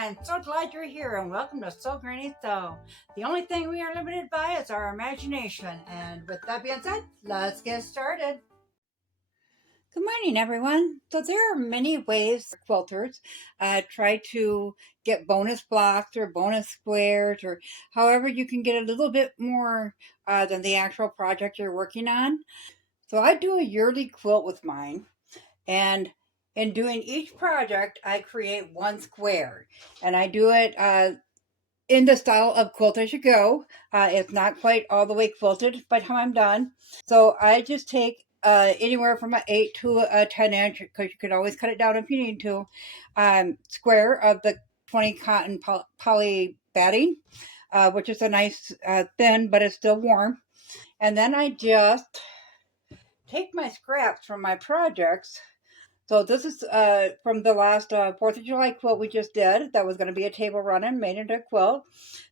I'm so glad you're here and welcome to Sew Granny Sew. The only thing we are limited by is our imagination. And with that being said, let's get started. Good morning, everyone. So there are many ways quilters try to get bonus blocks or bonus squares or however you can get a little bit more than the actual project you're working on. So I do a yearly quilt with mine. And in doing each project, I create one square. And I do it in the style of quilt as you go. It's not quite all the way quilted by the time I'm done. So I just take anywhere from an 8 to a 10 inch, because you could always cut it down if you need to, square of the 20 cotton poly batting, which is a nice thin, but it's still warm. And then I just take my scraps from my projects. So this is from the last 4th of July quilt we just did. That was going to be a table run and made into a quilt.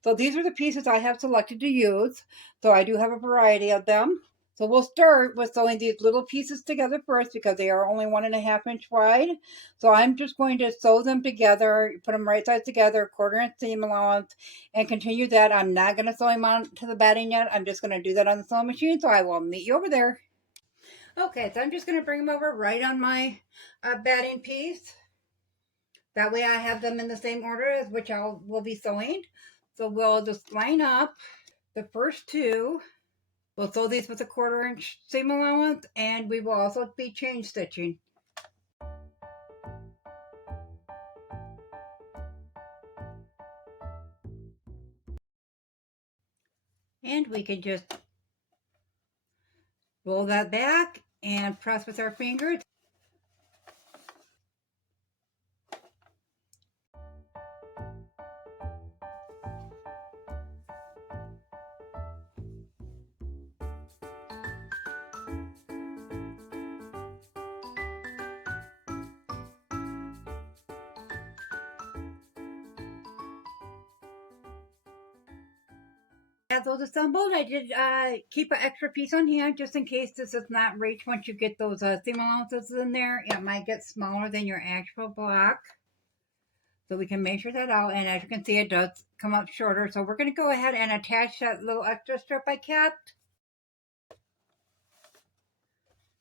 So these are the pieces I have selected to use. So I do have a variety of them. So we'll start with sewing these little pieces together first because they are only 1.5 inch wide. So I'm just going to sew them together, put them right sides together, 1/4 inch seam allowance, and continue that. I'm not going to sew them onto the batting yet. I'm just going to do that on the sewing machine. So I will meet you over there. Okay, so I'm just going to bring them over right on my batting piece. That way I have them in the same order as which I will be sewing. So we'll just line up the first two. We'll sew these with a 1/4 inch seam allowance, and we will also be chain stitching. And we can just roll that back and press with our fingers. Have those assembled. I did keep an extra piece on hand just in case this does not reach once you get those seam allowances in there. It might get smaller than your actual block. So we can measure that out, and as you can see, it does come up shorter. So we're going to go ahead and attach that little extra strip I kept.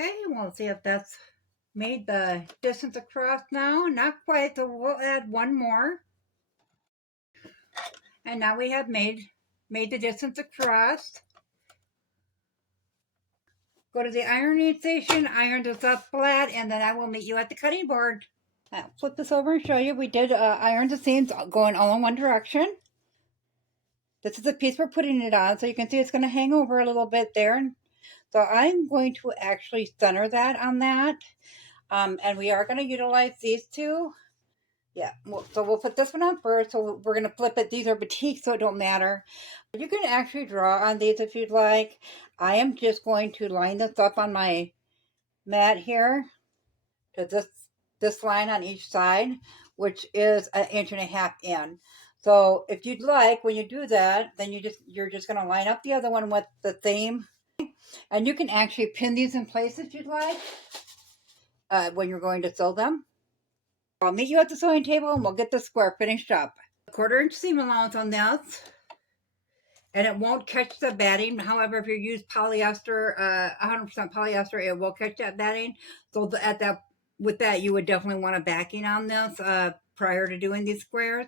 Okay, we'll see if that's made the distance across now. Not quite, so we'll add one more. And now we have made the distance across. Go to the ironing station, iron this up flat, and then I will meet you at the cutting board. I'll flip this over and show you. We did iron the seams going all in one direction. This is the piece we're putting it on, so you can see it's going to hang over a little bit there. So I'm going to actually center that on that. And we are going to utilize these two. Yeah, so we'll put this one on first. So we're going to flip it. These are batik, so it don't matter. You can actually draw on these if you'd like. I am just going to line this up on my mat here to this line on each side, which is 1.5 inches in. So if you'd like, when you do that, then you're just going to line up the other one with the theme. And you can actually pin these in place if you'd like when you're going to sew them. I'll meet you at the sewing table and we'll get the square finished up. 1/4 inch seam allowance on this. And it won't catch the batting. However, if you use polyester, 100% polyester, it will catch that batting. So with that, you would definitely want a backing on this prior to doing these squares.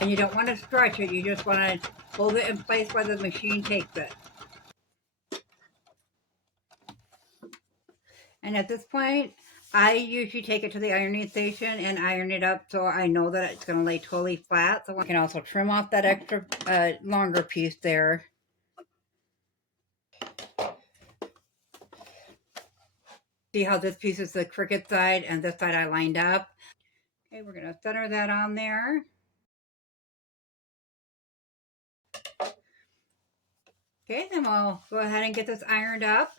And you don't want to stretch it. You just want to hold it in place while the machine takes it. And at this point, I usually take it to the ironing station and iron it up so I know that it's going to lay totally flat. So I can also trim off that extra longer piece there. See how this piece is the crooked side and this side I lined up. Okay, we're going to center that on there. Okay, then we'll go ahead and get this ironed up.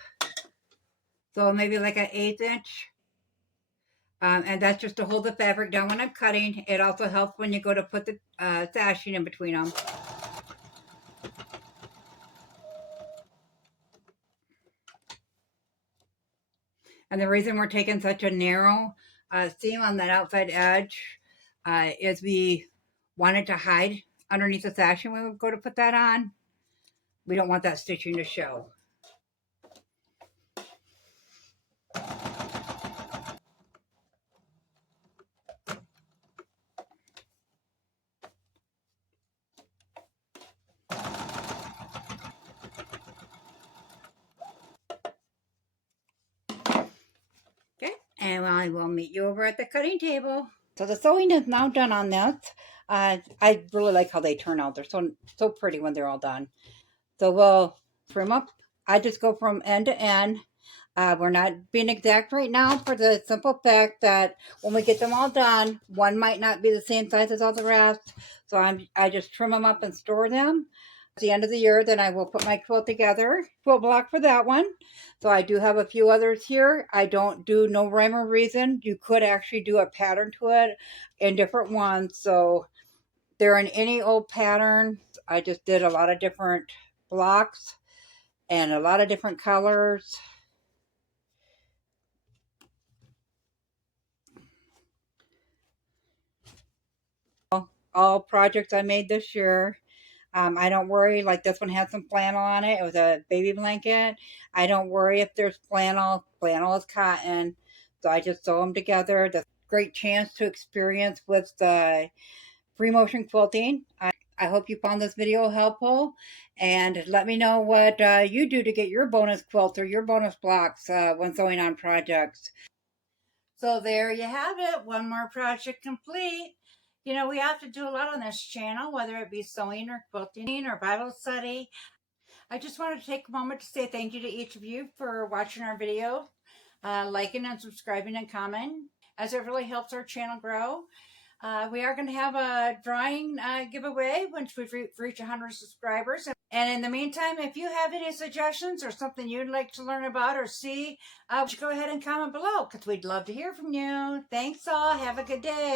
So maybe like an 1/8 inch. And that's just to hold the fabric down when I'm cutting. It also helps when you go to put the sashing in between them. And the reason we're taking such a narrow seam on that outside edge As we wanted to hide underneath the sash and we would go to put that on. We don't want that stitching to show. Okay, and I will meet you over at the cutting table. So the sewing is now done on this. I really like how they turn out. They're so pretty when they're all done. So we'll trim up. I just go from end to end. We're not being exact right now for the simple fact that when we get them all done, one might not be the same size as all the rest. So I just trim them up and store them. At the end of the year, then I will put my quilt together. Quilt block for that one. So I do have a few others here. I don't do no rhyme or reason. You could actually do a pattern to it in different ones. So they're in any old pattern. I just did a lot of different blocks and a lot of different colors. All projects I made this year. I don't worry, like this one had some flannel on it. It was a baby blanket. I don't worry if there's flannel. Flannel is cotton. So I just sew them together. That's a great chance to experience with the free motion quilting. I hope you found this video helpful, and let me know what you do to get your bonus quilts or your bonus blocks when sewing on projects. So there you have it. One more project complete. You know, we have to do a lot on this channel, whether it be sewing or quilting or Bible study. I just wanted to take a moment to say thank you to each of you for watching our video, liking and subscribing and commenting, as it really helps our channel grow. We are going to have a drawing giveaway once we reach 100 subscribers. And in the meantime, if you have any suggestions or something you'd like to learn about or see, go ahead and comment below because we'd love to hear from you. Thanks all. Have a good day.